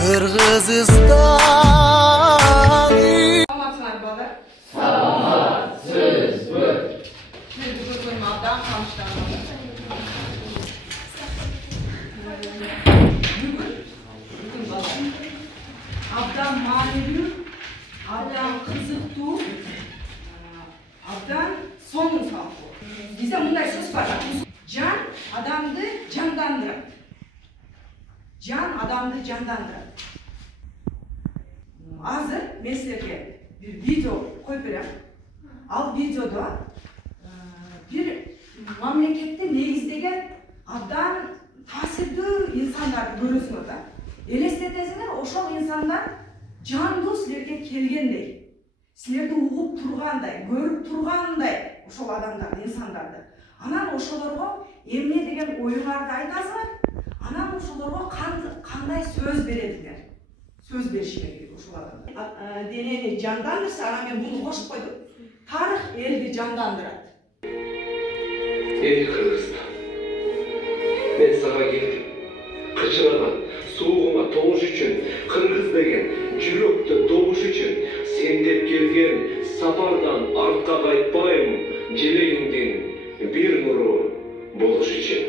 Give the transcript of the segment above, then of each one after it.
Kırgızistan. Salamatlar balar. Salamat. Biz bugün maddan kamçılanmalı. Bugün balar. Abdan manevi, abdan kızıktı, abdan son insan. Bizde bunday söz var. Can adamdı canlandırır. Can adamdı canlandırır. Hazır mesleke bir video koyup berem. Al videoda bir memlekette negizdegan abdan tasirli insanlar görüyorsunuz da. Elestetesizler oşol insanlar canlı sizlerge kelgендей. Sizlerdi uğup turganday, görüp turganday oşol adamдарды, insanдарды. Анан ошолорго эмне деген оюңарды айтасыңар. Анан ошолорго кандай сөз бересиңер. Söz berişine gerek ошол адамдар. Денени жандандырса, ана мен буну кошуп койдум. Тарых элди жандандырат. Ey Kırgızistan, ben sana geldim. Kıçıraman, soğuğuma doğuş için, Kırgız degen жүрөктө doğuş için, sen dep kelgen sapardan arka kaytpayım, желегиңдин bir nuru boluş için.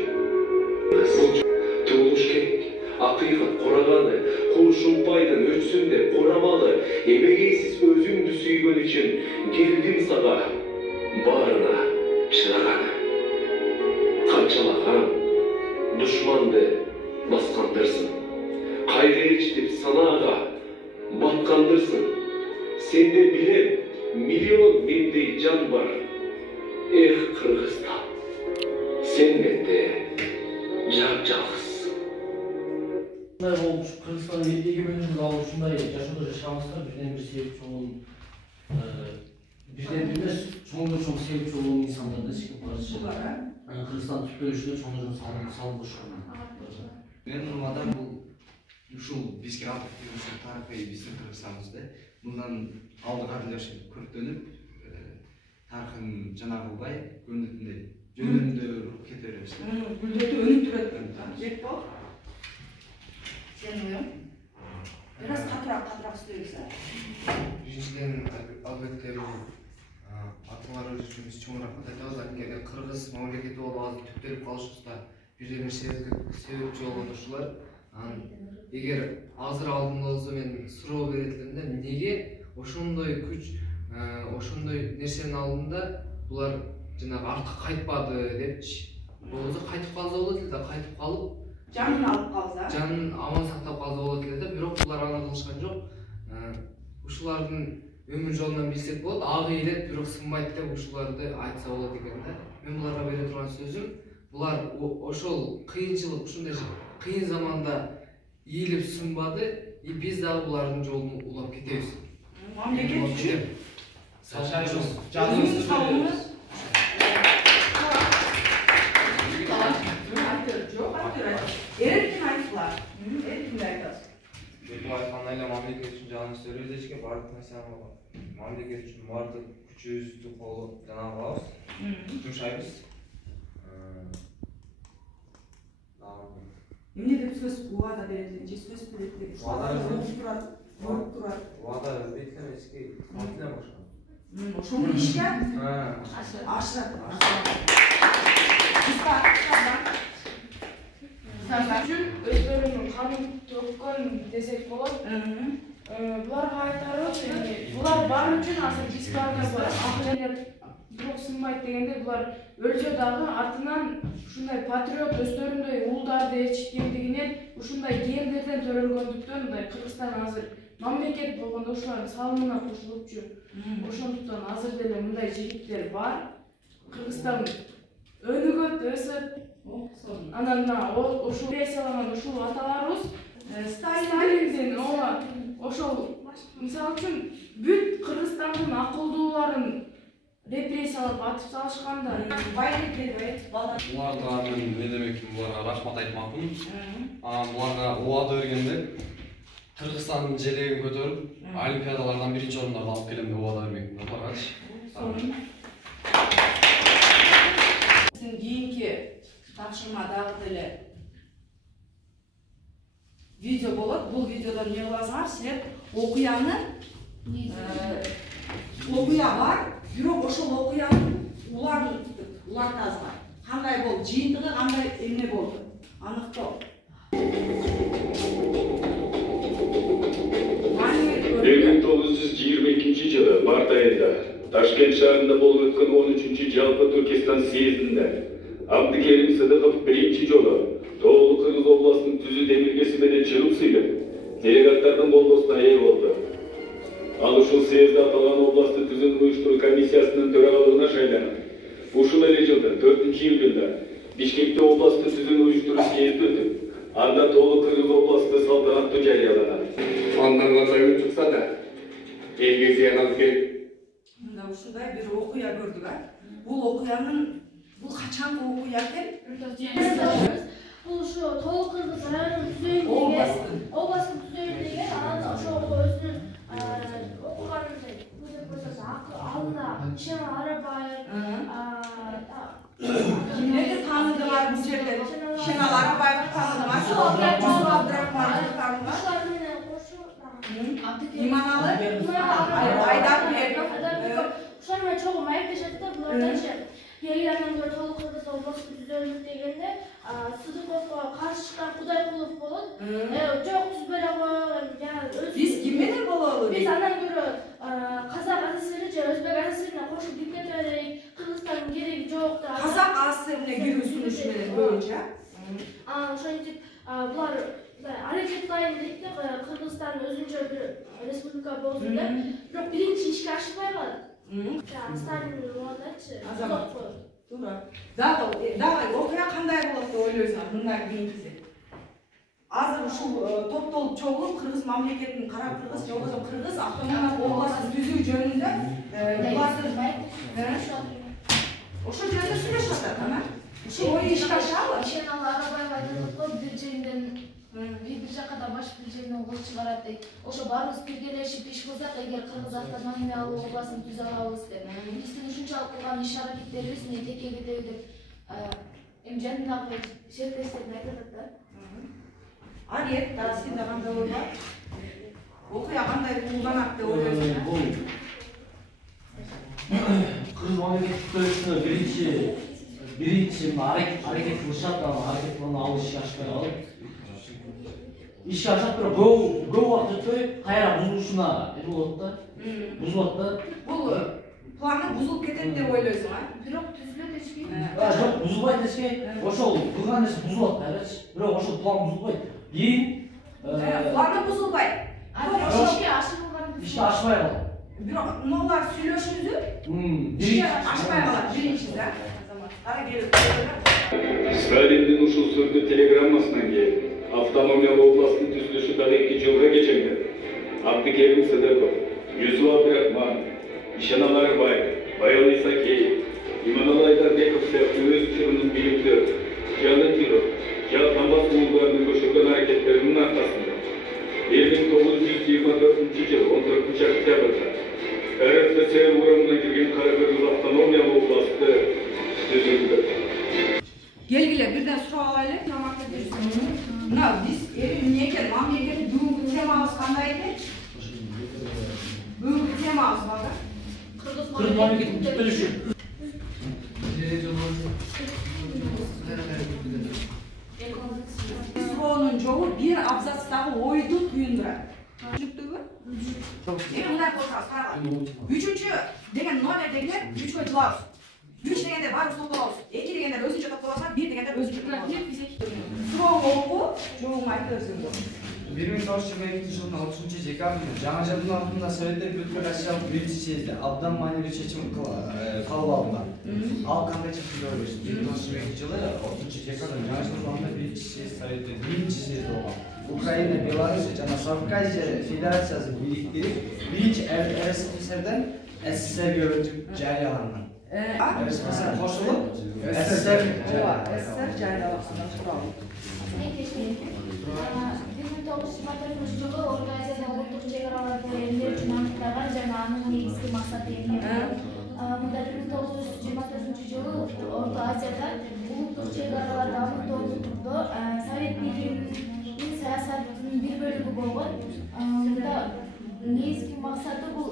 Tuğuluş керек, акыйкат кураганы, кулшумпайдын өчсүндө курамалы, эбегейсиз өзүңдү сүйгөн үчүн келдим сага, баарына чыдаганы. Канчалаган душманды баскандырсың, кайгырыч деп санаага баткандырсың. Сенде билем, миллион мендей жан бар. Эх, Кыргызстан, сен менде жап-жалгызсың. Ушундай болуп, Кыргызстандын эгемендүүлүк алып ушундай жашоодо жашабызга бирден бир себепчи болгон, бирден бир эмес, чоңдон чоң себепчи болгон инсандар да эч ким каршы. Кыргызстан түптөлүшүнө чоңдон салым кошкон. Мен адам бул ушул бизге артык деген тарыхый биздин Кыргызстаныбызда мындан алдыга жашап көрктөнүп, тарыхын жанагылдай көндүтүндөй жөнүндө кете беребиз. Гүлдөрдү өнүп турат. Жек бол. Сен оюң. Biraz катыраак иштебексе. Биринчиден албетте бул аталарыбыз үчүн биз чоң рахмат айтабыз. Анткени Кыргыз мамлекети болуп азыр түптөлүп калышыбызда бирден бир себепчи болгон ушулар. Эгер азыр алдыңызда мен суроо берет элем да, неге ошондой күч, ошондой нерсенин алдында булар жанагы артка кайтпады депчи. Болсо кайтып калса болот эле да, кайтып калып Canını alıp kalsa. Canın aman saktap kalsa болот эле да, бирок булар аны кылышкан жок. Ушулардын өмүр жолунан билсек болот, агы илет, бирок сынбайт деп ушуларды айтса болот экен да. Мен буларга бере турган сөзүм, булар ошол кыйынчылык, ушундай кыйын заманда ийилип сынбады, биз дагы булардын жолун улап кетебиз. Мамлекет үчүн Сашайбыз, жаныбызды салабыз. Эркин айтылар. Эркин айтасыз. Беким айткандай эле мамлекет үчүн жаныбыз беребиз эчке бардык нерсени кылган. Мамлекет үчүн бардык күчүбүздү жанагы кылабыз. Жумшайбыз. Эмне деп сөз убада берет, же сөз берет деп. Көрүп турат. Убада бербейт эле эчке кантине башка. Ошону ишке ашырат. Үчүн өздөрүнүн канын төккөн десек болот. Буларга айтарыбыз, булар бар үчүн азыр биз барбыз, акылет бирок сынбайт дегенде булар өлсө дагы артынан ушундай патриот өздөрүндөй уулдарды ээрчиткендигинен, ушундай гендерден төрөлгөндүктөн мындай Кыргызстан азыр мамлекет болгондо ушулардын салымына кошулупчу. Ошондуктан азыр деле мындай жигиттер бар. Кыргызстан өнүгөт, өсөт. Анан ошол репрессиялаган ушул аталарыбыз Сталиндин ошол мисалы үчүн бүт Кыргызстандын акылдууларын репрессиялап атып салышканда буларга мен эмне демекмин, буларга рахмат айтмакмын. Буларга убада бергенде Кыргызстандын желегин көтөрүп, олимпиадалардан биринчи орундарды алып келем деп убада бермекмин. Буларгачы. Кийинки тапшырма дагы деле видео болот. Бул видеодон эмне кыласыңар? Силер окуяны окуя бар, бирок ошол окуяны улантасыңар. Кандай болду? Жыйынтыгы кандай эмне болду? Аныктоо. 1922 жылы март айында Ташкент шаарында болуп өткөн 13-чү жалпы Түркистан съездинде Абдыкерим Сыдыков биринчи жолу Тоолу Кыргыз областынын Түзү демиргеси менен чыгып сүйлөп, делегаттардын колдоосуна ээ болду. Ал ушул съездде аталган областтык түзүүнү уюштуруу комиссиясынын төрагалыгына шайланып, ушул эле жылдын 4-июлунда Бишкекте областтык түзүүнү уюштуруу съезди өтүп, анда Тоолу Кыргыз областы салтанаттуу жарыяланат. Андан кандай үн чыкса да, элге зыян алып келип. Мында ушундай бир окуя көрдүк, Бул окуянын качанкы окуя экен? Бул ушу Тоолу Кыргыз районунун түзүүндөгү областтын түзүүндөгү анан ошо өзүнүн окуганын алдына Шена Арабаев Кимдерди тааныдыңар бул жерде? Шена Арабаевди тааныдыңар, Абдрахмановду тааныдыңар. Ошолар менен кошо Иманалы, Айдарбеков. Ошолар менен чогуу маектешет да, булардачы. Егермендер Тоолу Кыргыз областын түзөлүнүп дегенде Сыдыковго каршы чыккан Кудайкулов болот. Жок түзбөй эле коелу, Биз ким менен бололу? Биз андан көрө казак АССР же өзбек АССРине кошуп кетелик, Кыргызстандын кереги жок да. Казак АССРине кирүү сүнүшү менен көбүнчө. Ошентип булар аракет кылайын дейт да, Кыргызстан өзүнчө бир республика болсун деп, бирок биринчи ишке ашпай калат. Сталин болдучу. Туура. Дагы окуя кандай болот деп ойлойсуңар мындан кийинкиси? Азыр ушул топтолуп чогулуп Кыргыз мамлекетинин Кара Кыргыз же болбосо Кыргыз автономиялык областын түзүү жөнүндө ошол жөнүндө сүйлөшүп атат, ушул ой ишке ашабы? Шена Арабаев айтып го бир жерден бир жакка да баш бир жерден кол чыгарат дейт. Ошо баарыбыз биргелешип иш кылсак, эгер Кыргыз автономиялык областын түзө алабыз деп. Биздин ушунчалык кылган иш аракеттерибиз текке кетеби деп эми жанындагы шерттештерине айтат да. Арет, сенде кандай ой бар? Окуя кандай улданат деп ойлойсуң? Кыргыз мамлекеттик төрешүнө биринчи аракет кылышат, аракет кылган ал ишке ашпай калып. Ишке ашат, бирок көп убакыт өтпөй кайра бузулушуна болот да. Бузулат да. Бул планы бузулуп кетет деп ойлойсуң, Бирок түзүлөт эчки. Жок, бузулбайт эчки. Ошол кылган иш бузулат да, бирок ошол план бузулбайт. Планы бузулбайт. Ишке ашырылган. Ишке ашпай калат. Бирок мыналар сүйлөшүүнү ишке ашпай калат биринчи да. Кара келип. Сталиндин ушул сөздүү телеграммасынан кийин автономиялык областтын түзүлүшү дагы 2 жылга кеченгенде Абдыкерим Сыдыков, Юсуп Абдрахманов, Ишеналы Арабаев, Баял Исакеев, Иманалы Айдарбеков сыяктуу өз учурунун билимдүү, Жалындиров, Тамбас уулдарынын көчүргөн аракеттеринин аркасында 1924 жылы 14 октябрда РСФСР урамына кирген Кара Кыргыз автономиялык областы түзүлдү. Келгиле, бирден сурап алайлы. Мына биз эмне экен, мамлекеттин бүгүнкү темабыз кандай экен? Бүгүнкү темабыз бар да? Кыргыз мамлекеттик төрешү. Суроонун жобу бир абзацтагы ойду туюндурат. Түшүнүктүүбү? Мындай кылсаңыз карагыла. 3 деген номер дегендер 3кө жылабыз. 3 дегенде баарыбыз топтолобуз. 2 дегенде өзүнчө топтолобуз, 1 дегенде өзүнчө топтолобуз. Суроо оку, жобуңду айтып берсеңиз. 1922 жылдын 6 декабрында жаңы жылдын алдында Советтер Бүткүл Россиялык биринчи съезде абдан маанилүү чечим кабыл алынган. Ал кандай чечим көрүлөт? 1922 жылы 30 декабрда жаңы жылдын алдында биринчи съезд Советтер биринчи съезд болгон. Украина, Беларусь жана Кавказия Федерациясы бириктирип биринчи РСФСРден СССРге өтүп жарыяланган. РСФСР кошулуп СССР жарыяланган тууралуу. 1924 жылы Орто Азияда улуттук чек араларды эмнелер үчүн аныкталган жана анын негизги максаты эмне болот? Мында 1924 жылы Орто Азияда улуттук чек араларды аныктоодо Совет бийлигинин din siyasatının bir bölümü bo'lgan. Bunda негизги максаты бул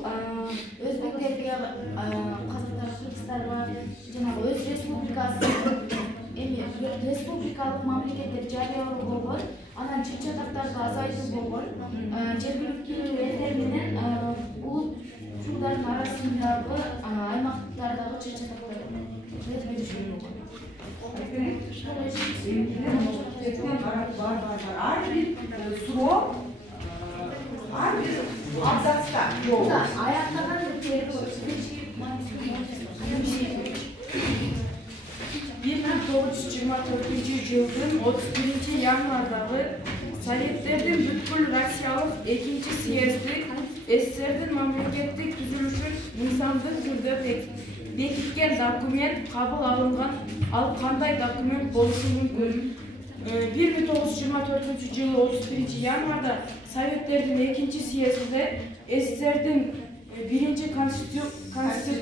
өзбектерге, казактар, кыргыздарга жанагы өз республикасы республикалык мамлекеттер жарыялоо болгон, анан чыр-чатактарды азайтуу болгон, жергиликтүү элдер менен улуттардын арасындагы аймактардагы чыр-чатактарды өзгөртүү болгон. Her bir surok, her bir abzatsta yok. Аяқтаған өтері 1924 жылдың 31 январдағы Советтердің бүткіл Россиялық 2-ші съезді СССРдің мемлекеттік түзілішін нысандық түрде бекіткен документ қабыл алынған, ал қандай документ болушы мүмкін? 1924 жылы 31 январда Советтердің 2-ші съезінде СССРдің 1-ші конституциясы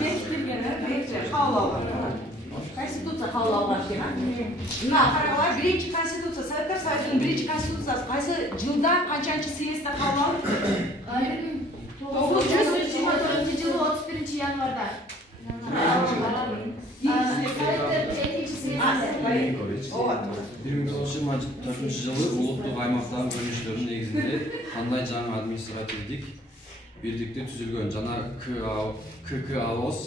бекітілген. Konstitutsiya qabul algan ekan. Mына qaranglar, birinchi konstitutsiya, Sovetlar Soyuzining birinchi konstitutsiyasi qaysi yilda, qanchanchi съездda qabul olindi? 1924 жылы 31 январда. Советтердің 2-ші съезінде. 1924 жылы улуттук аймактардын бөлүнүштөрүнүн негизинде кандай жаңы административдик бийликти түзүлгөн жана ККАОС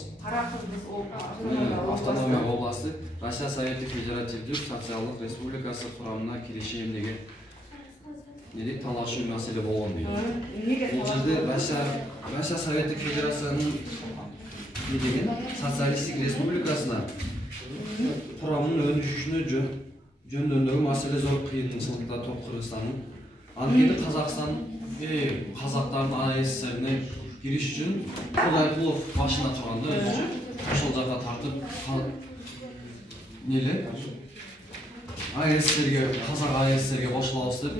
автономия областы Россия Советтик Федеративдик Социалдык Республикасы курамына кириши эмнеге талашуу маселе болгон дейт. Бул жерде Россия Советтик Федерациянын социалисттик республикасына курамынын өнүшүшүнө жөндөмдөгү маселе зор кыйынчылыкта топ Кыргызстандын. Анткени казактардын АССРине кириш үчүн Кудайкулов башына турганда өзү ошол жака тартып казак АССРге кошулабыз деп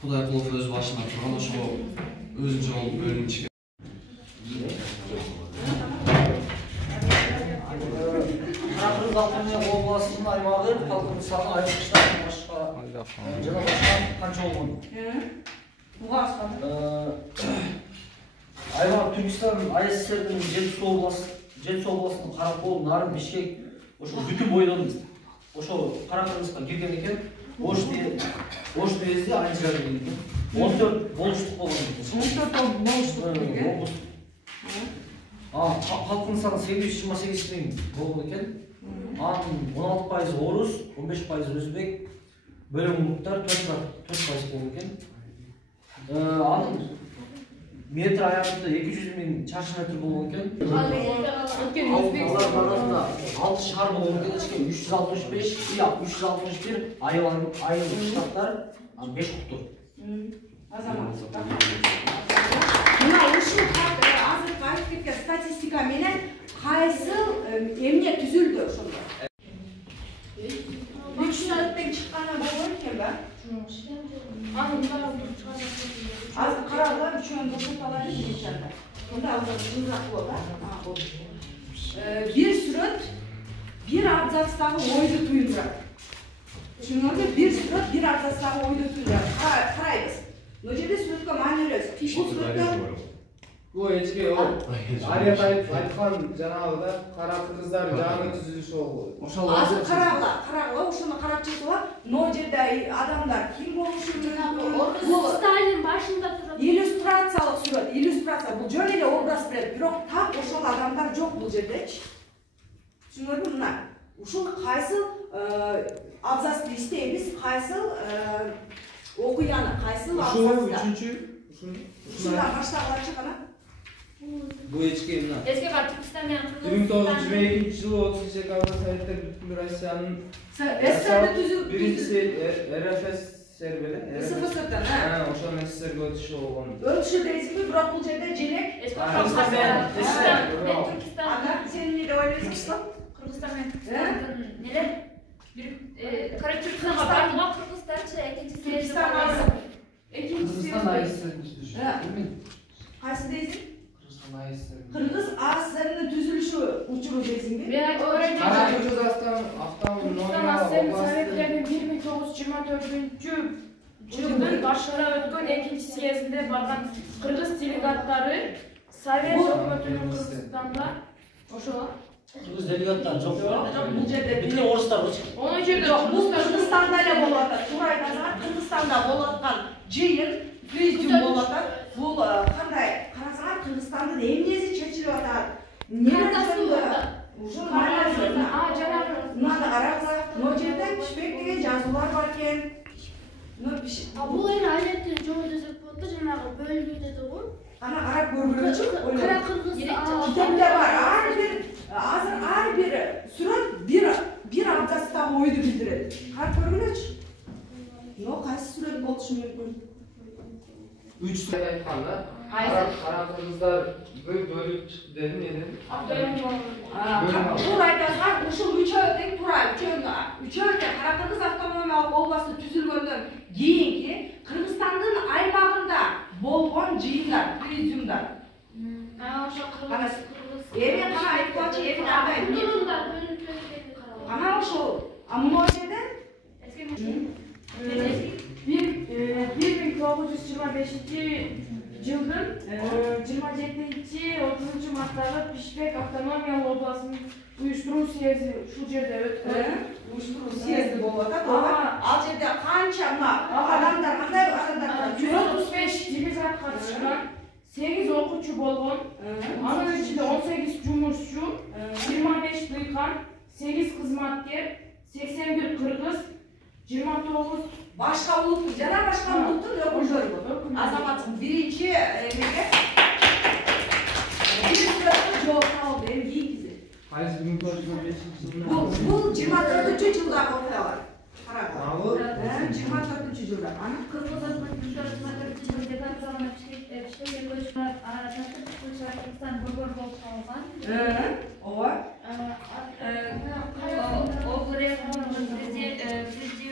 Кудайкулов өз башына турган, ошого өзүнчө болуп бөлүнүп чыккан. Кыргыз автономия областынын аймагы халкынын саны айрыкчтан башка жана башка канча болгон? Аймак Түркистан АССРдин Жетису областынын Каракол, Нарын, Бишкек ошо бүтүн бойдон ошо Кара Кыргызга кирген экен. Ош уезди Анжира деген экен. 14 болуштук болгон экен. 14 болуштук деген. Халкынын саны 828 миң болгон экен. Анын 16% орус, 15% өзбек, бөлөм улуттар 4% болгон экен. Анын метр аягында 200 миң чарчы метр болгон экен. Алар арасында 6 шаар болгон экен, 365, 361 айыл штаттар, 5 куттур. Азамат. Мына ушул азыркы айтып кеткен статистика менен кайсы эмне түзүлдү ошондо? 3 сааттан чыкканы болгон экен ба? Азыр карагыла үчөөнү бошоталайын дегенчанда. Онда азыр узак болот, бир сүрөт, бир абзацтагы ойду туюндурат. Түшүнүңүзбү? Бир сүрөт, бир абзацтагы ойду туюндурат. Карайбыз. Мына жерде сүрөткө маани беребиз. Бул сүрөттө эчке Арият айткан жанагыда кара кыргыздар жаңы түзүлүшү болду. Азыр карагыла, ошону карап чыккыла. Мына жерде адамдар ким болушу мүмкүн? Сталин башында турат. Иллюстрациялык сүрөт, иллюстрация. Бул жөн эле образ берет, бирок так ошол адамдар жок бул жердечи. Түшүнүңүзбү? Мына ушул кайсы абзацты иштейбиз, кайсы окуяны, кайсы абзацты. Ушундан баштагылачы кана. Бу эчке мына. Эске бар Түркистан менен 1922 жылы 30 декабрда Советтер бүткүл Россиянын биринчиси РФСР менен СФСРдан, ошол СССРге өтүшү болгон. Өтүшү дейсизби, бирок бул жерде желек Түркистан. Сен эмне деп ойлойсуң? Кыргызстан менен нелер? Бир Түркистанга бардыга кыргыздарчы экинчи съезд. Кайсы дейсиң? Кыргыз АССРнын түзүлүшү учуру дейсиңби? Мен Кара Кыргыз автономия жылдын башкара өткөн 2-съездинде барган кыргыз делегаттары Совет өкмөтүнүн Кыргызстанда ошо Kırgız delegattар жок бул жерде Бүтүн орустар Onun жерде жок, бул Кыргызстанда эле болуп атат. Туура айтасыңар, Кыргызстанда болуп аткан жыйын, президиум болуп атат. Бул кандай карасаңар, Кыргызстандын эмнеси чечилип атат? Уже жанагы мынаны караңыздар. Мына жерде пишпек деген жазуулар бар экен. Бул эми алеттин жолу десек болот да, жанагы бөлүнүү деди го. Ана карап көргүлөчү. Кара кыргыз Китептер бар. Азыр ар бир сүрөт бир абзацтагы ойду билдирет. Карап көргүлөчү. Но кайсы сүрөт болушу мүмкүн? 3 деп айтканда, кара кыргыздар бөлүп чыкты деди, не деди? Туура айтасыңар, ушул үчөө тең туура, үчөө кара кыргыз автономиялык областы түзүлгөндөн кийинки Кыргызстандын аймагында болгон жыйындар, президиумдар. ошо кыргыз Эми кана айтпачы, эми андай. Кана ошол. А мына жерде 1925 жылдын 27-30 марттагы Бишкек автономиялык областынын уюштуруу съезди ушул жерде өткөн. Уюштуруу съезди болуп атат. Ал жерде канча адамдар, кандай адамдар? 135 делегат катышкан, 8 окуучу болгон, анын ичинде 18 жумушчу, 25 дыйкан, 8 кызматкер, 81 кыргыз, 29 башка улут, жана башка улуттун өкүлдөрү. Азаматтын биринчи эмеге жооп алды, эми кийинкиси. Кайсы 1925 жылында? Бул 24-жылдагы окуялар. Караңыз. 24-жылда. Аны Кыргыз өкмөтүнүн 24-жылдагы декларациясына Бишкек көчкүлөр арасында Кыргызстан борбор болуп калган. Ооба.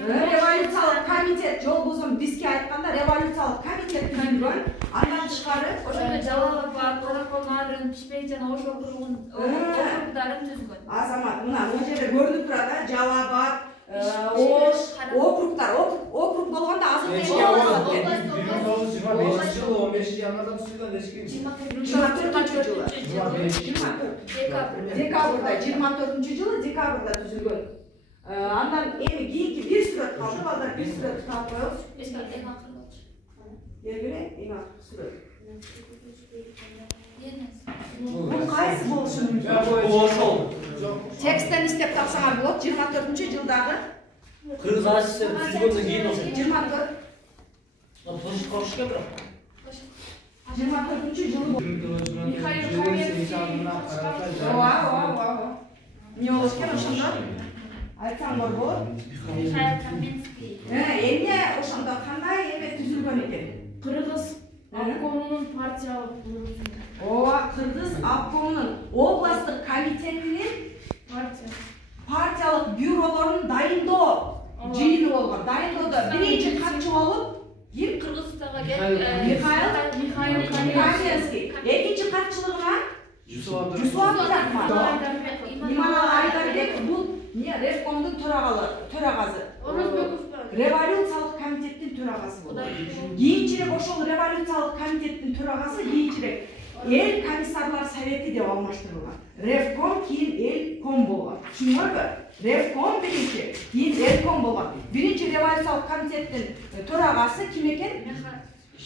Революциялык комитет, жол бузун бизге айтканда революциялык комитет түзүлгөн. Андан тышкары Ошондо Жалалабад, Каракол, Нарын, Бишкек жана Ош округунун округдарын түзгөн. Азамат, мына бул жерде көрүнүп турат, Жалалабад, Ош, округдар, округ болгондо азыр эмне болот экен? 1925 жылы 15 январда түзүлгөн эски. 24-жылы. Декабрда, 24-жылы декабрда түзүлгөн. Андан эми кийинки бир сүрөт калды, балдар бир сүрөт калып коебуз. Келгиле, эң акыркы сүрөт. Бул кайсы болушу мүмкүн? Ошол. Тексттен издеп тапсаңар болот, 24-жылдагы. Кыргыз АССР түзүлгөндөн кийин ошо. 24. Туруш коруш керек. 24-жылы. Михаил Ооба. Эмне болуш керек ошондо? Айтсаң болот. Эмне ошондо кандай эме түзүлгөн экен? Кыргыз обкомунун партиялык бюросу. Ооба, Кыргыз обкомунун областтык комитетинин партиялык бюролорун дайындоо жыйыны болгон. Дайындоодо биринчи катчы болуп ким? Кыргызстанга Михаил Каменский. Экинчи катчылыгына Жусуп Абдрахман. Иманалы Айдарбек бул Ревкомдун төрагасы. Революциялык комитеттин төрагасы болду. Кийинчерээк ошол революциялык комитеттин төрагасы кийинчерээк эл комиссарлар совети деп алмаштырылган. Ревком кийин элком болгон. Түшүндүңөрбү? Ревком биринчи, кийин элком болгон. Биринчи революциялык комитеттин төрагасы ким экен?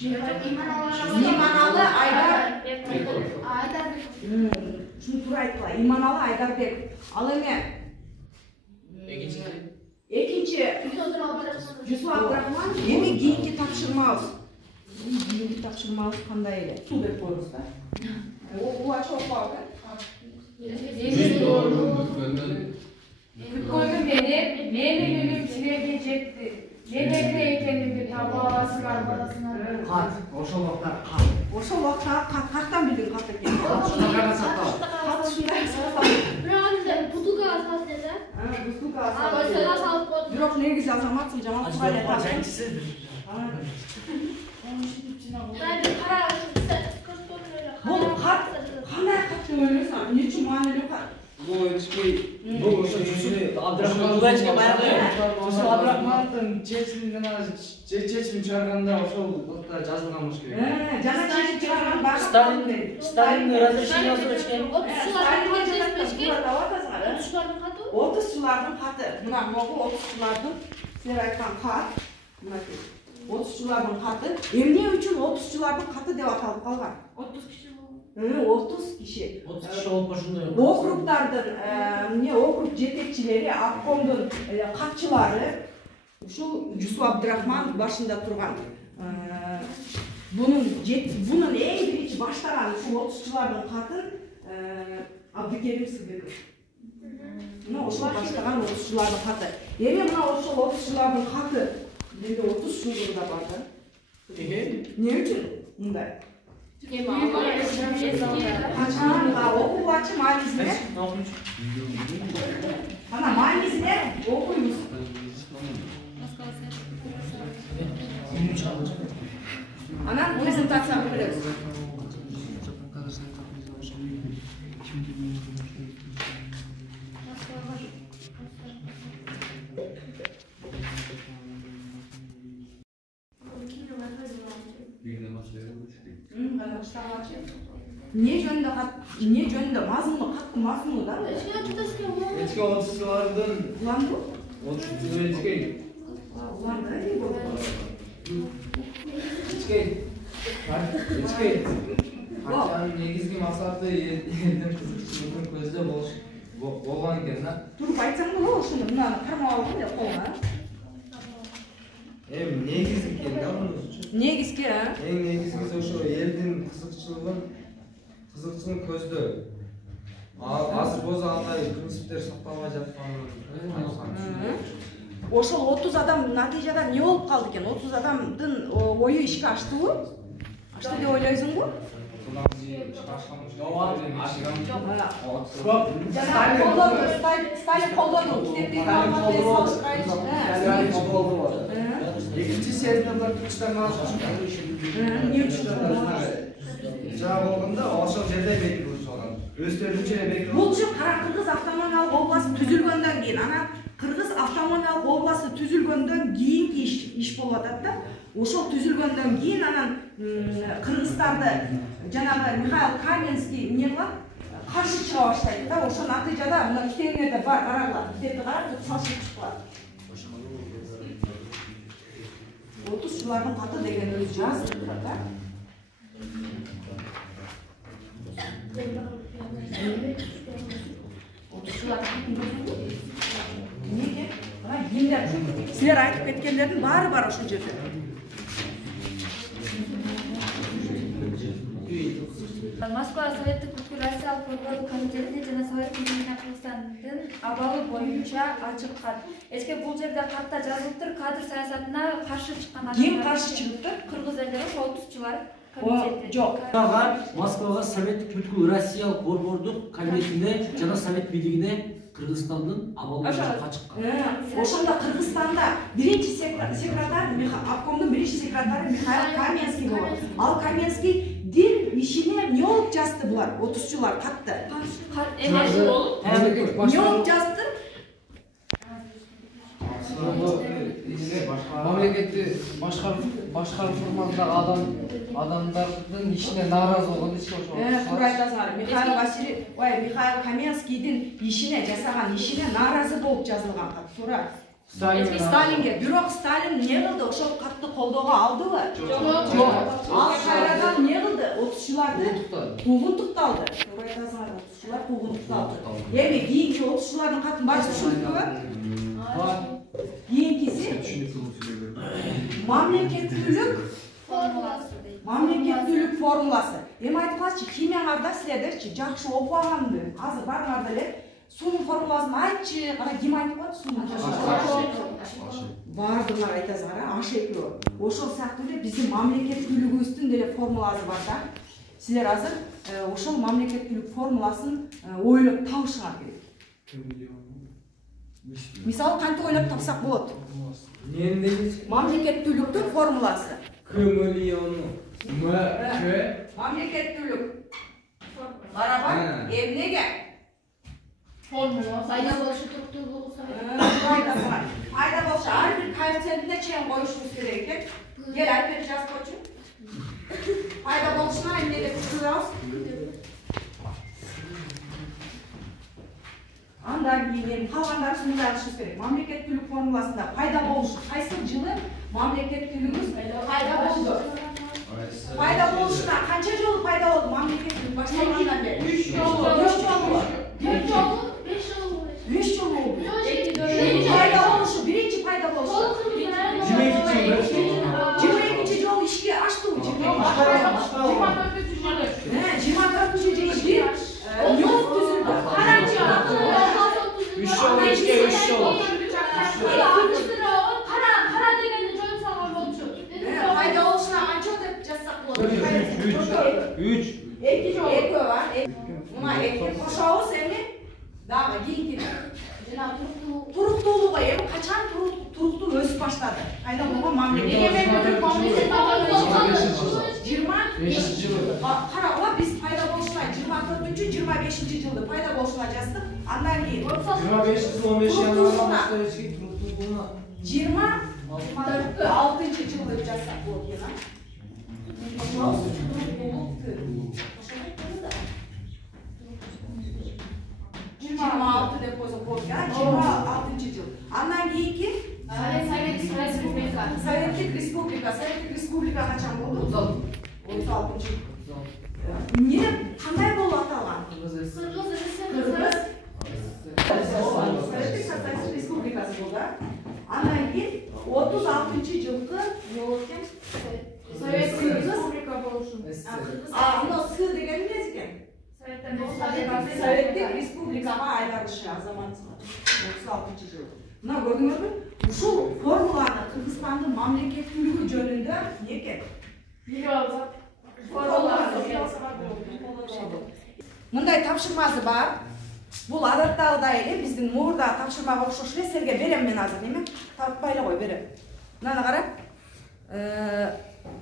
Иманалы Айдарбек. Шуну туура айткыла. Иманалы Айдарбек. Ал эме экинчи Жусуп Абдрахман эми кийинки тапшырмабыз кандай эле? Суу деп коебуз да. Убачы окуп Бүткөндү мени билип силерге жетти. Недеде экендиги таба аласыңарбы? Кат, ошол убакта кат. Ошол убакта каттан билдим кат экен. Бирок Бирок негизи азаматсың, жаман кылбай атасың. Бул кат кандай кат деп ойлойсуң? Эмне үчүн маанилүү кат? Бул ошо жүзүнө ал Абдрахмановичке баягы. Ошол Абдрахмановдун чечимин чыгарганда ошол бутта жазылган болуш керек. Жана чечим чыгарган бар. Сталиндин разрешениеси өчкен. 30'çulardın katı. Buna mogu 30'çulardın. Sizler aytkan kat. 30'çulardın katı. Emne üçün 30'çulardın katı dep atalып kalgan. 30 kişi bu. 30 kişi. 30 kişi olup başında. Okrugdardın, okrug jetekçileri, Akkomdun katçıları, şu Yusuf Abdurrahman başında turgan. Bunun en birinci başlaran şu 30'çulardın katı Abdülkerim Sıdıkov. Ошол баштаган 30'çulardын каты. Эми мына ошол 30'çulardын каты менде 30 жылдыгы да бар да. Эмне үчүн мындай? Качан окуугачы маанисинде? Ана маанисинде окуйбуз. Анан презентацияга киребиз. Не жөнүндө мазмуну катты мазмуну да. Эчке 30'çulardын Уланды? 30'çu эчке. Уланды не болду? Эчке. Качанын негизги максаты элдин кызыкчылыгын көздөп болгон экен да. Туруп айтсаң болобу ушуну мынаны кармап алгын деп колуңа. Негизги экен да мунусу. Негизги, Эң негизгиси ошо элдин кызыкчылыгын көздөп. Азыр болсо андай принциптер сакталбай жатканын айткан. Ошол 30 адам натыйжада эмне болуп калды экен? 30 адамдын ою ишке аштыбы? Ашты деп ойлойсуңбу? Сталин колдоду. Китептеги маалыматты салыштырайчы. Экинчи съездде булар түркүчтөн алышкан. Эмне үчүн? Жана болгондо ошол жерде бекип турушкан. Өздөрүнчө эле бекип. Бул Кара Кыргыз автономиялык областы түзүлгөндөн кийин, анан Кыргыз автономиялык областы түзүлгөндөн кийинки иш болуп атат да. Ошол түзүлгөндөн кийин анан кыргыздарды жанагы Михаил Каменский эмне кылат? Каршы чыга баштайт да. Ошол натыйжада мына китебиңерде бар, карагыла. Китепти карап, шашылып чыккан. 30'çulardын каты деген өзү жазылып турат да. Неге? Емдер, силер айтып кеткендердин баары бар ошол жерде. Москва Советтик бүткүл Россиялык борбордук комитетине жана Совет Бийлигине Кыргызстандын абалы боюнча ачык кат. Эчке бул жерде катта жазылыптыр, кадр саясатына каршы чыккан адамдар. Ким каршы чыгыптыр? Кыргыз элдери, 30'чулар комитети. Жок. Москвага Советтик бүткүл Россиялык борбордук комитетине жана Совет бийлигине Кыргызстандын абалы боюнча чыккан. Ошондо Кыргызстанда биринчи секретарь, обкомдун биринчи секретары Михаил Каменский болот. Ал Каменский дин ишине эмне болуп жазды булар? 30'чулар катты. Эмне болуп жазды? Мамлекетти башкаруу формасындагы адамдардын ишине нааразы болгон ишке ошол. Туура айтасыңар. Михаил Каменскийдин ишине жасаган ишине нааразы болуп жазылган кат. Туура. Сталинге, бирок Сталин эмне кылды? Ошол катты колдоого алдыбы? Жок. Ал кайрадан эмне кылды? 30'чуларды куугунтукталды. Туура айтасыңар. 30'чулар куугунтукталды. Эми кийинки 30'чулардын катын баары түшүнүктүүбү? Кийинкиси мамлекеттүүлүк формуласы. Эми айткылачы, кимяңарда силердерчи жакшы окуганды, азыр барыңар деле сунун формуласын айтчы. Кара ким айтып коет сунун? Бардыңар айтасыңар, аш экөө. Ошол сыяктуу эле биздин мамлекеттүүлүгүбүздүн деле формуласы бар да. Силер азыр ошол мамлекеттүүлүк формуласын ойлоп табышыңар керек. Мисалы кантип ойлоп тапсак болот? Мамлекеттүүлүктүн формуласы. Мамлекеттүүлүк барабар эмнеге? Формула. Пайда болушу туруктуулугу Пайдасы бар. Пайда болушу ар бир коэффициентине чейин коюшубуз керек экен. Кел айтып жазып койчу. Пайда болушуна эмне деп түшүрөбүз? Андан кийин калгандары мындай кылышыбыз керек. Мамлекеттүүлүк формуласында пайда болушу кайсы жылы мамлекеттүүлүгүбүз пайда болду? Пайда болушуна канча жолу пайда болду мамлекеттүүлүк башталгандан бери? 3 жолу. 5 жолу. 5 жолу болду. Пайда болушу, биринчи пайда болушу. 22 жолу ишке аштыбы? 24-жыл ишке Нёс түзүлдү. Үч жолу ишке 3 жолу. Кара дегенди жоюп салган болчу. Пайда болушуна канча деп жазсак болот? 3. 2 жолу. 2 бар. Мына 2 кошобуз эми дагы кийинки Жана туруктуулугу эми качан туруктуу өсүп баштады? Пайда болгон мамлекет. 25-жылы. Карагыла биз пайда болушуна 24-25 жылды пайда болушуна жаздык. Андан кийин 25 жыл 15 январда туруктуулугуна 26 жыл деп жазсак болот экен. Жыйырма алты деп койсок болот экен. 26 жыл. Андан кийинки Советтик Республика. Советтик Республика качан болду? 36 жыл. Эмне кандай болуп аталган? Советтик Социалистик Республикасы болду. Андан кийин 36 жылкы эмне болот экен? Советтик Республика болушу. Мына С деген эмнеси экен? Советтик Республикага айдарышы азаматсызга 36 жыл. Мына көрдүңөрбү? Ушул формуланы Кыргызстандын мамлекеттүүлүгү жөнүндө эмне экен? Билип алсак. Мындай тапшырмасы бар. Бул адаттагыдай эле биздин муурда тапшырмага окшош эле. Силерге берем мен азыр неме? Таппай эле кой берем. Мынаны кара.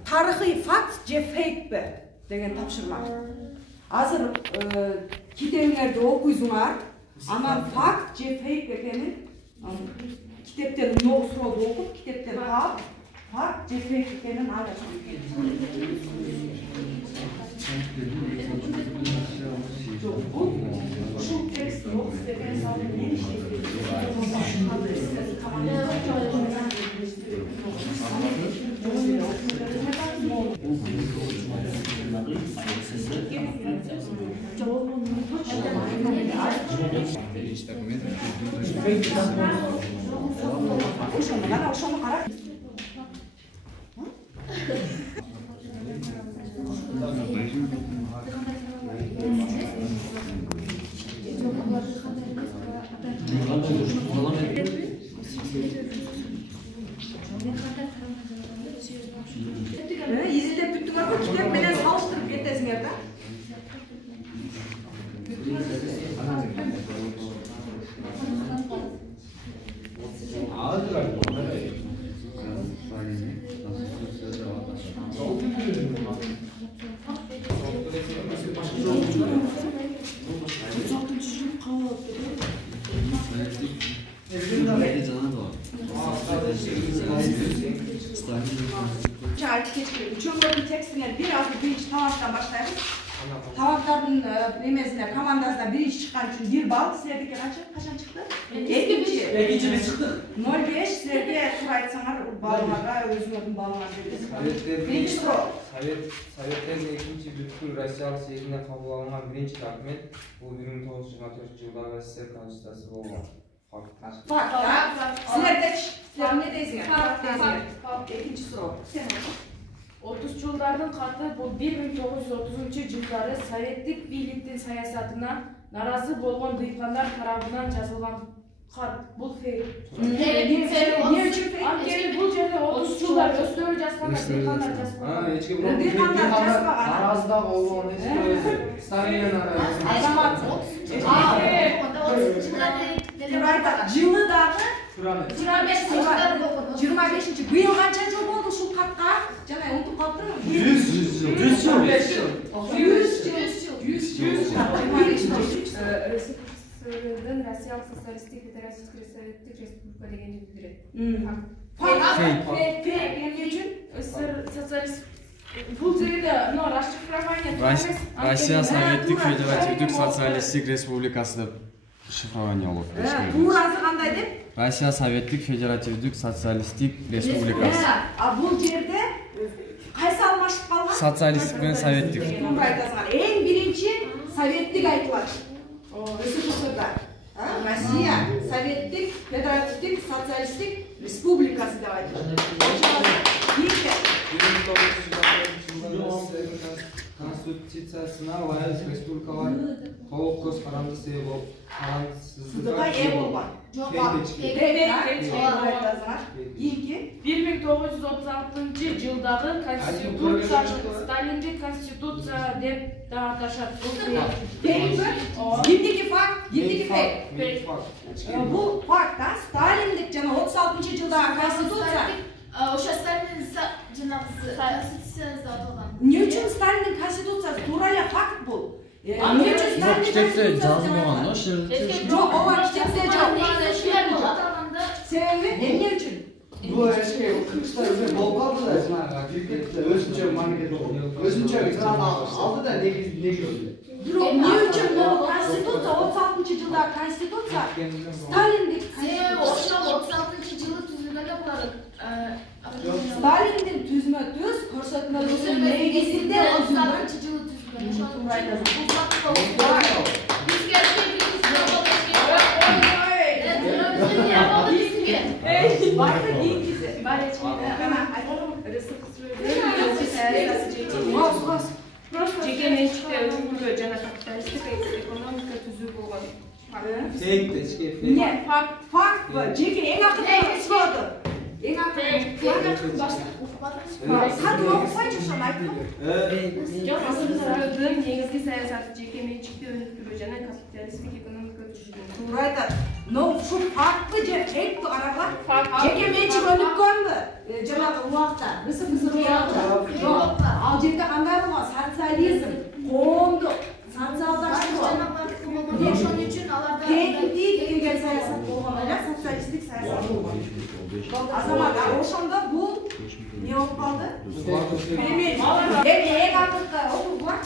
Тарыхый факт же фейкпи деген тапшырма. Азыр китебиңерди окуйсуңар. Анан факт же фейк экенин китептен суроодо окуп, китептен таап, факт же фейк экенин айтасың. Жок, бул ушул текст окуп деген салып эмне ошону кара. Изилдеп бүттүңөрбү? Китеп менен салыштырып кетесиңер да. Үчөңөрдүн текстине бир азыр биринчи талаптан баштайбыз. Талаптардын немесине командасына биринчи чыккан үчүн 1 балл, силердики качан чыкты? Экинчи биз чыктык. 0,5 силерге туура айтсаңар балыңарга өзүңөрдүн балыңарды бересиңер. Биринчи суроо. Советтен экинчи бүткүл Россиялык съездине кабыл алынган биринчи документ бул 1924 жылдагы СССР Конституциясы болгон. Факт. Силер эмне дейсиңер? Факт дейсиңер. Экинчи суроо. 30-жылдардын каты бул 1930-жылдары советтик бийликтин саясатына наразы болгон дыйкандар тарабынан жазылган кат. Бул фейк. Анткени бул жерде 30-жылдар өздөрү жазган дыйкандар жазбаган. Дыйкандар жазбаган. Наразы да болгон Азамат. Жылы дагы 25-чи. Быйыл канча жыл болду ушул катка? Жана унутуп калыптырмын. 100 жыл. 100 жыл. СССРдин Россиялык социалисттик федеративдик советтик республика дегенди билдирет. Фейк эмне үчүн? СССР социалист бул жерде расшифрование Россия Советтик Федеративдик Социалистик Республикасы деп шифрование болот. Туурасы кандай деп? Россия Советтик Федеративдик Социалистик Республикасы. А бул жерде кайсы алмашып калган? Социалистик менен советтик. Туура айтасыңар. Эң биринчи советтик айтылат. СССРда. Россия Советтик Федеративдик Социалистик Республикасы деп айтылат. Конституциясына ылайык республикалар толук көз карандысы болуп сыздыкка ээ болгон. Жок, кийинки 1936-жылдагы конституцияны Сталиндик конституция деп да аташат. Кимдики факт, кимдики фейк. Бул факт, Сталиндик жана 36-жылдагы конституция. Ошо Сталиндин конституциясы аталган. Эмне үчүн Сталиндин конституциясы туура эле факт бул. Эмне үчүн Сталиндин конституциясы жазылмаган, да, жок, ооба, китепте жок. Себеби эмне үчүн? Бул эшке кыргыздар өзү болуп калды да, жанагы өзүнчө мамлекет болуп. Өзүнчө алды да негиз. Бирок эмне үчүн бул конституция 36-жылдагы конституция Сталиндик ошол 36-жылы түзүлгөндө булар Сталиндин түзмө-түз көрсөтмөлөрүнүн негизинде 36-жылы түзүлгөн. Ошол айтасың. Жеке менчикте өнүгүү жана капиталисттик экономика түзүү болгон. Не, факт бу. Жеке эң акыркы түзүүдө. Эң акыркы. Сатып окупайчы ошону айтып. Жок, СССРдин негизги саясаты жеке менчикте өнүктүрүү жана капиталисттик экономика түзүү. Туура айтат. Но ушу фактпы же фейкпи карагыла? Жеке менчик өнүккөнбү? Жанагы убакта, СССРда. Жок. Ал жерде кандай болгон? Социализм, коомдук, социалдаштыруу. Ошон үчүн аларда Теңдик деген саясат болгон эле, социалисттик саясат болгон. Азамат, ошондо бул не болуп калды? Эң акыркы окугула.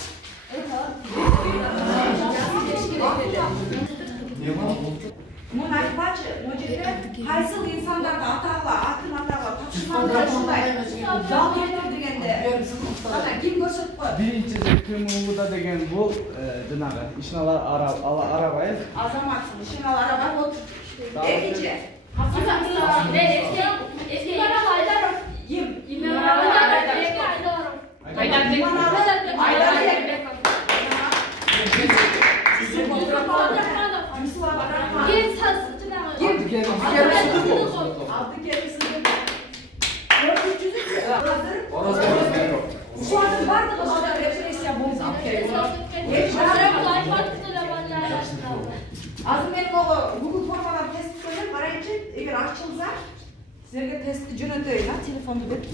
Муну айтпачы, могу жерде кайсыл инсандарды атагыла, атын атагыла, тапшырмаңдар ушундай. Жалпы дегенде, ана ким көрсөтүп коет? Биринчи КМУда деген бул жанагы Ишеналы Арабаев. Азаматсың, Ишеналы Арабаев болуп. Экинчи. Ушулардын бардыгы балдар репрессия болуп Азыр мен могу Google формадан тест көрөм, карайынчы, эгер ачылса, силерге тестти жөнөтөйүн, телефонду берип.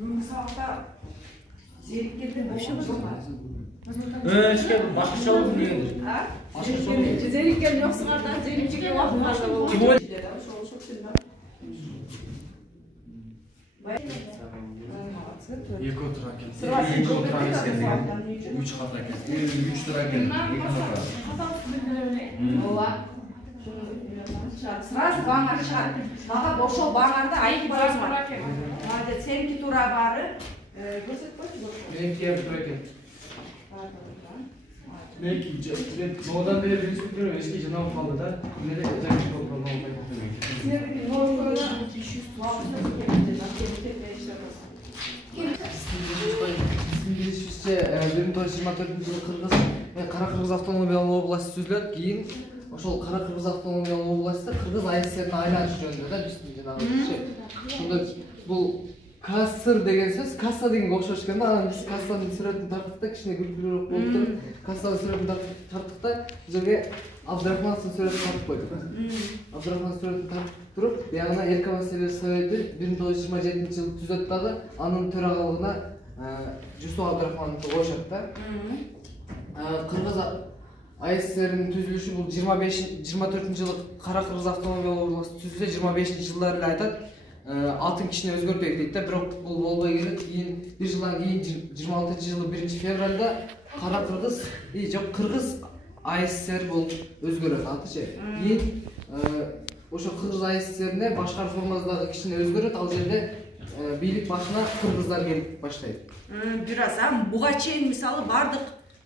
Бүгүнкү сабакта зериккендер болуп Эшке башкача болду деген. Зериккен жоксуңардан зерикчиге убактыңарда болду. Эки отура экен. Эки отура экен деген. 3 кат экен. 3 тура экен. 2 отура. Ооба. Сразу баңар чыгар. Мага ошол баңарды айтып барасыңар. Молодец, сеники туура баары. Көрсөтүп койчу. Меники тура экен. Меники модан бери биринчи көрүп эшке жанагы калды да. Эмне жакшы болуп калбайт. Сеники носкода 1924-жылы Кыргыз Кара Кыргыз автономиялык областы түзүлөт. Кийин ошол Кара Кыргыз автономиялык областта Кыргыз АССРине айланыш жөнүндө да биздин жанагы ошондо бул Кассыр деген сөз, касса дегенге окшош экен да. Анан биз кассанын сүрөтүн тарттык да, кичине күлкүлүүрөөк болуп туруп, кассанын сүрөтүн тарттык да, бул жерге Абдрахмановдун сүрөтүн тартып койдук. Абдрахмановдун сүрөтүн тартып туруп, биягына эл Совет Совети 1927-жылы түзөт дагы, анын төрагалыгына Жусуп Абдрахмановду коюшат да. Кыргыз АССРнин түзүлүшү бул 24-жылы Кара Кыргыз автономия областы түзүлсө 25-жылдары эле айтат. Атын кичине өзгөртөйт дейт да, бирок бул болбой келет. Кийин бир жылдан кийин 26-жылы 1-февралда Кара Кыргыз, жок, Кыргыз АССР болуп өзгөрөт атычы. Кийин ошо Кыргыз АССРине башкаруу формасы дагы кичине өзгөрөт. Ал жерде бийлик башына кыргыздар келип баштайт. Бираз буга чейин мисалы бардык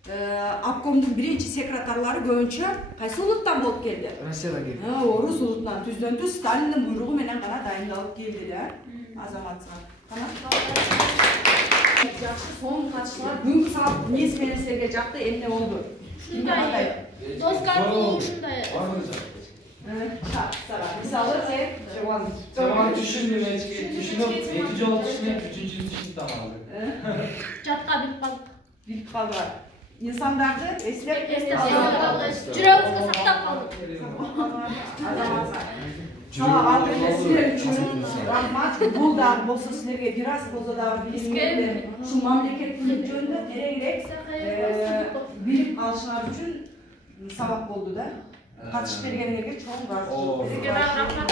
обкомдун биринчи секретарлары көбүнчө кайсы улуттан болуп келди? Россиядан келди. Орус улутунан түздөндү, Сталиндин буйругу менен гана дайындалып келди да. Азаматсызга. Жакшы, соңку катышуулар бүгүнкү саат эмнеси менен силерге жакты, эмне болду? Ушундай. Доскар болуп ушундай. Мисалы, Жаман түшүндүм, эки жолу түшүнүп, үчүнчү түшүнүп тамагы. Жатка билип калдылар. İnsanlarda eslep жүрөгүбүзгө сактап калдык. Алдыда силер үчүн рахмат. Бул дагы болсо силерге бир аз болсо дагы билимдер, ушул мамлекеттик жөнүндө тереңирээк билип калышыңар үчүн сабак болду да. Катышып бергениңерге чоң рахмат. Сизге дагы рахмат.